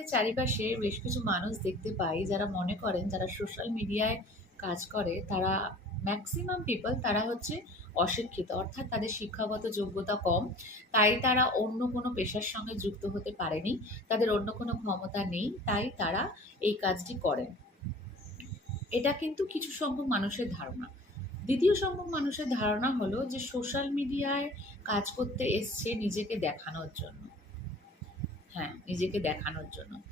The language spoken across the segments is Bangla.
আমাদের চারিপাশে বেশ কিছু মানুষ দেখতে পাই, যারা মনে করেন যারা সোশ্যাল মিডিয়ায় কাজ করে, তারা ম্যাক্সিমাম পিপল তারা হচ্ছে অশিক্ষিত, অর্থাৎ তাদের শিক্ষাগত যোগ্যতা কম, তাই তারা অন্য কোনো পেশার সঙ্গে যুক্ত হতে পারেনি, তাদের অন্য কোনো ক্ষমতা নেই, তাই তারা এই কাজটি করেন। এটা কিন্তু কিছু সংখ্যক মানুষের ধারণা। দ্বিতীয় সংখ্যক মানুষের ধারণা হলো যে সোশ্যাল মিডিয়ায় কাজ করতে এসছে নিজেকে দেখানোর জন্য। হ্যাঁ নিজেকে দেখানোর জন্য।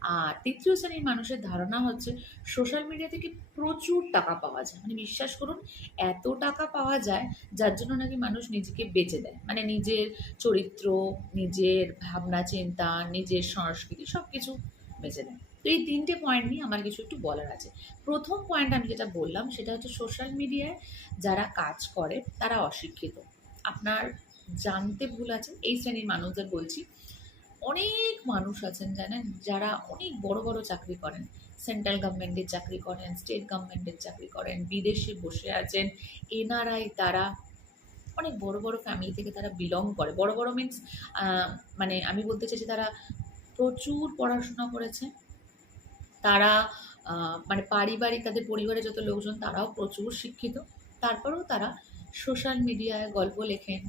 আর তৃতীয় শ্রেণির মানুষের ধারণা হচ্ছে সোশ্যাল মিডিয়া থেকে প্রচুর টাকা পাওয়া যায়। মানে বিশ্বাস করুন, এত টাকা পাওয়া যায়, যার জন্য নাকি মানুষ নিজেকে বেঁচে দেয়। মানে নিজের চরিত্র, নিজের ভাবনা, চিন্তা, নিজের সংস্কৃতি সব কিছু বেচে দেয়। তো এই তিনটে পয়েন্ট নিয়ে আমার কিছু একটু বলার আছে। প্রথম পয়েন্ট আমি যেটা বললাম, সেটা হচ্ছে সোশ্যাল মিডিয়ায় যারা কাজ করে, তারা অশিক্ষিত। আপনার জানতে ভুল আছে, এই শ্রেণির মানুষদের বলছি অনেক মানুষ আছেন, জানেন? যারা অনেক বড় বড় চাকরি করেন। সেন্ট্রাল গভর্নমেন্টের চাকরি করেন, স্টেট গভর্নমেন্টের চাকরি করেন, বিদেশে বসে আছেন। এনআরআই তারা অনেক বড় বড় ফ্যামিলি থেকে তারা বিলং করে। বড় বড় মিন্স মানে আমি বলতে চাইছি তারা প্রচুর পড়াশোনা করেছে। তারা মানে পারিবারিক তাদের পরিবারে যত লোকজন, তারাও প্রচুর শিক্ষিত। তারপরেও তারা সোশ্যাল মিডিয়ায় গল্প লেখেন।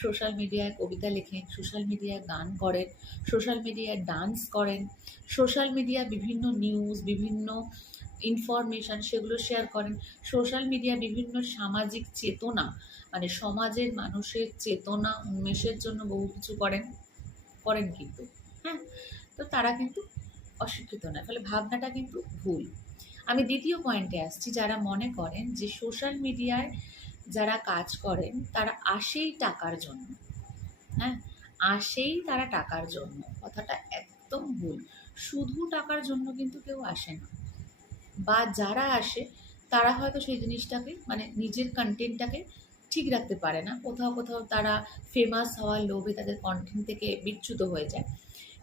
সোশ্যাল মিডিয়ায় কবিতা লেখেন, সোশ্যাল মিডিয়ায় গান করেন, সোশ্যাল মিডিয়ায় ডান্স করেন, সোশ্যাল মিডিয়া বিভিন্ন নিউজ বিভিন্ন ইনফরমেশান সেগুলো শেয়ার করেন। সোশ্যাল মিডিয়া বিভিন্ন সামাজিক চেতনা মানে সমাজের মানুষের চেতনা, উন্মেষের জন্য বহু কিছু করেন করেন কিন্তু হ্যাঁ? তো তারা কিন্তু অশিক্ষিত নয়, ফলে ভাবনাটা কিন্তু ভুল। আমি দ্বিতীয় পয়েন্টে আসছি, যারা মনে করেন যে সোশ্যাল মিডিয়ায় যারা কাজ করেন, তারা আসেই টাকার জন্য। হ্যাঁ? আসেই তারা টাকার জন্য। কথাটা একদম ভুল। শুধু টাকার জন্য কিন্তু কেউ আসে না। বা যারা আসে, তারা হয়তো সেই জিনিসটাকে মানে নিজের কন্টেন্টটাকে ঠিক রাখতে পারে না। কোথাও কোথাও তারা ফেমাস হওয়ার লোভে তাদের কন্টেন্ট থেকে বিচ্যুত হয়ে যায়।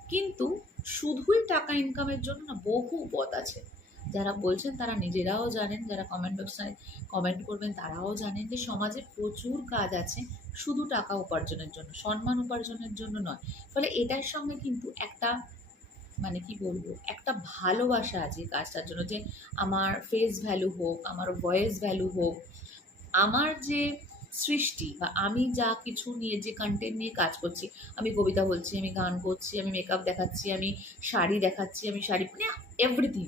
কিন্তু শুধুই টাকা ইনকামের জন্য না, বহু পথ আছে। যারা বলছেন তারা নিজেরাও জানেন, যারা কমেন্ট বক্সে কমেন্ট করবেন তারাও জানেন যে সমাজে প্রচুর কাজ আছে শুধু টাকা উপার্জনের জন্য, সম্মান উপার্জনের জন্য নয়। ফলে এটার সঙ্গে কিন্তু একটা মানে কি বলব, একটা ভালোবাসা আছে কাজটার জন্য যে আমার ফেস ভ্যালু হোক, আমার ভয়েস ভ্যালু হোক, আমার যে সৃষ্টি বা আমি যা কিছু নিয়ে যে কন্টেন্ট নিয়ে কাজ করছি, আমি কবিতা বলছি, আমি গান করছি, আমি মেকআপ দেখাচ্ছি, আমি শাড়ি দেখাচ্ছি, আমি শাড়ি মানে এভরিথিং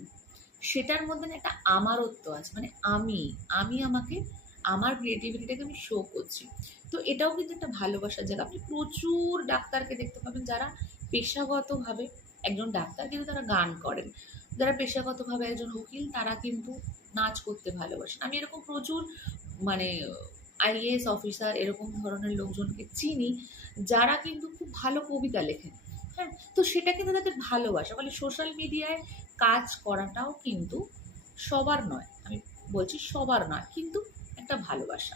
সেটার মধ্যে না একটা আমারত্ব আছে। মানে আমি আমি আমাকে, আমার ক্রিয়েটিভিটিটাকে আমি শো করছি। তো এটাও কিন্তু একটা ভালোবাসার জায়গা। আপনি প্রচুর ডাক্তারকে দেখতে পাবেন যারা পেশাগতভাবে একজন ডাক্তার কিন্তু তারা গান করেন। যারা পেশাগতভাবে একজন উকিল, তারা কিন্তু নাচ করতে ভালোবাসেন। আমি এরকম প্রচুর মানে আইএএস অফিসার এরকম ধরনের লোকজনকে চিনি, যারা কিন্তু খুব ভালো কবিতা লেখেন। হ্যাঁ তো সেটা কিন্তু তাদের ভালোবাসা ফলে সোশ্যাল মিডিয়ায় কাজ করাটাও কিন্তু সবার নয়। আমি বলছি সবার নয়, কিন্তু একটা ভালোবাসা।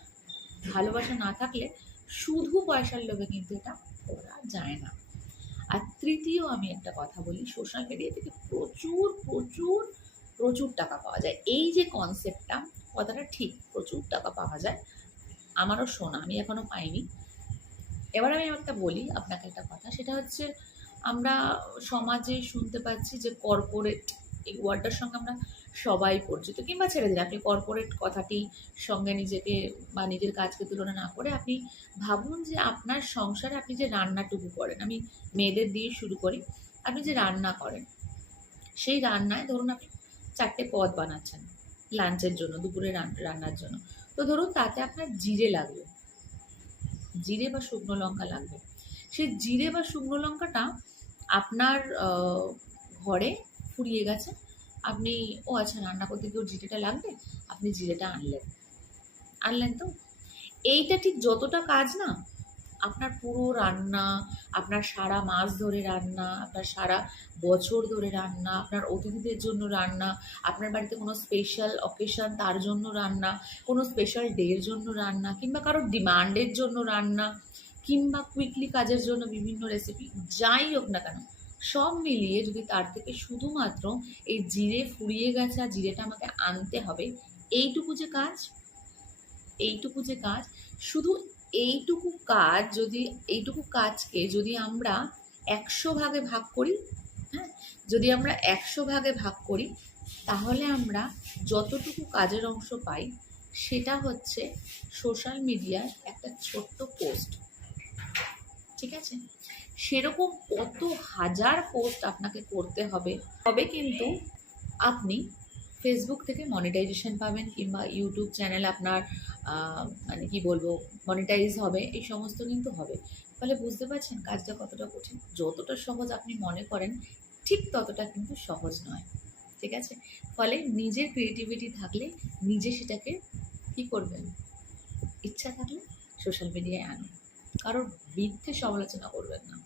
ভালোবাসা না থাকলে শুধু পয়সার লোভে কিন্তু এটা করা যায় না। আর তৃতীয় আমি একটা কথা বলি সোশ্যাল মিডিয়া থেকে প্রচুর প্রচুর প্রচুর টাকা পাওয়া যায়। এই যে কনসেপ্টটা কথাটা ঠিক, প্রচুর টাকা পাওয়া যায়। আমারও শোনা, আমি এখনও পাইনি। এবার আমি একটা বলি আপনাকে একটা কথা, সেটা হচ্ছে আমরা সমাজে শুনতে পাচ্ছি যে কর্পোরেট এই ওয়ার্ডটার সঙ্গে আমরা সবাই পরিচিত, কিংবা ছেড়ে দিন আপনি কর্পোরেট কথাটি সঙ্গে নিজেকে বা নিজের কাজকে তুলনা না করে আপনি ভাবুন যে আপনার সংসারে আপনি যে রান্নাটুকু করেন, আমি মেয়েদের দিয়ে শুরু করি, আপনি যে রান্না করেন, সেই রান্নায় ধরুন আপনি চারটে পদ বানাচ্ছেন লাঞ্চের জন্য, দুপুরে রান- রান্নার জন্য। তো ধরুন তাতে আপনার জিরে লাগবে জিরে বা শুকনো লঙ্কা লাগবে সেই জিরে বা শুকনো লঙ্কাটা আপনার ঘরে ফুরিয়ে গেছে। আপনি, ও আচ্ছা রান্না করতে গিয়ে জিরেটা লাগবে? আপনি জিরেটা আনলেন। আনলেন তো? এইটা ঠিক যতটা কাজ না, আপনার পুরো রান্না, আপনার সারা মাস ধরে রান্না, আপনার সারা বছর ধরে রান্না, আপনার অতিথিদের জন্য রান্না, আপনার বাড়িতে কোনো স্পেশাল অকেশন তার জন্য রান্না, কোনো স্পেশাল ডের জন্য রান্না, কিংবা কারোর ডিমান্ডের জন্য রান্না কিংবা কুইকলি কাজের জন্য বিভিন্ন রেসিপি যাই হোক না কেন, সব মিলিয়ে যদি তার থেকে শুধুমাত্র এই জিরে ফুরিয়ে গেছে আর জিরেটা আমাকে আনতে হবে, এইটুকু যে কাজ, এইটুকু যে কাজ, শুধু এইটুকু কাজ যদি, এইটুকু কাজকে যদি আমরা একশো ভাগে ভাগ করি হ্যাঁ যদি আমরা একশো ভাগে ভাগ করি, তাহলে আমরা যতটুকু কাজের অংশ পাই, সেটা হচ্ছে সোশ্যাল মিডিয়ার একটা ছোট্ট পোস্ট ঠিক আছে? সেরকম কত হাজার পোস্ট আপনাকে করতে হবে। তবে কিন্তু আপনি ফেসবুক থেকে মনিটাইজেশন পাবেন কিংবা ইউটিউব চ্যানেল আপনার মানে কি বলব মনিটাইজ হবে, এই সমস্ত কিন্তু হবে। ফলে বুঝতে পারছেন কাজটা কতটা কঠিন? যতটা সহজ আপনি মনে করেন, ঠিক ততটা কিন্তু সহজ নয়। ঠিক আছে? ফলে নিজের ক্রিয়েটিভিটি থাকলে নিজে সেটাকে কি করবেন? ইচ্ছা থাকলে সোশ্যাল মিডিয়ায় আনুন। কারোর বিরুদ্ধে সমালোচনা করবেন না।